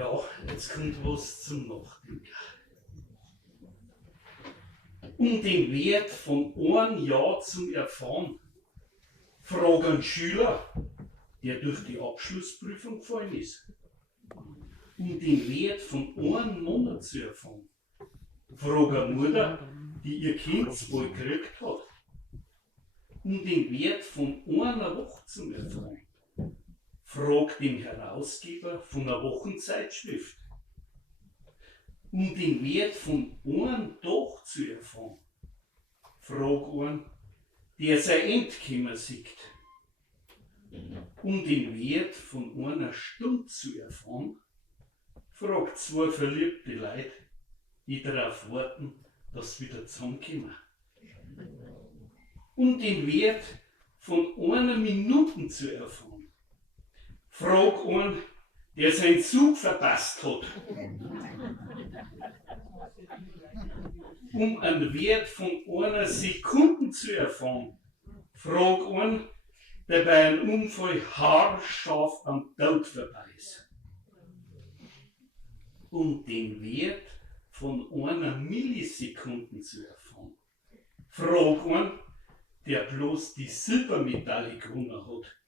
Ja, jetzt kommt was zum Nachdenken. Um den Wert von einem Jahr zum Erfahren, fragen Schüler, der durch die Abschlussprüfung gefallen ist. Um den Wert von einem Monat zu erfahren, fragen Mutter, die ihr Kind bald gekriegt hat. Um den Wert von einer Woche zu erfahren, fragt den Herausgeber von einer Wochenzeitschrift. Um den Wert von einem Tag zu erfahren, frag einen, der sein Endkimmer sieht. Um den Wert von einer Stunde zu erfahren, fragt zwei verliebte Leute, die darauf warten, dass sie wieder zusammenkommen. Um den Wert von einer Minute zu erfahren, frag einen, der seinen Zug verpasst hat. Um einen Wert von einer Sekunde zu erfahren, frag einen, der bei einem Unfall haarscharf am Tod vorbei ist. Um den Wert von einer Millisekunde zu erfahren, frag einen, der bloß die Silbermedaille gewonnen hat.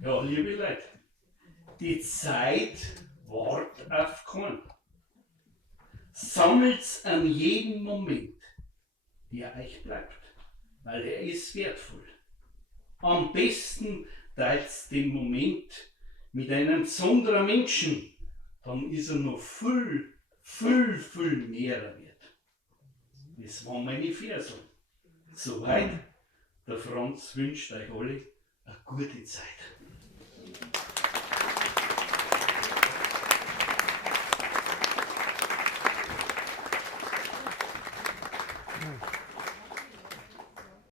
Ja, liebe Leute, die Zeit wartet auf keinen. Sammelt's an jeden Moment, der euch bleibt, weil er ist wertvoll. Am besten teilt's den Moment mit einem besonderen Menschen, dann ist er noch viel, viel, viel mehr wert. Das waren meine Verse. Soweit, der Franz wünscht euch alle eine gute Zeit.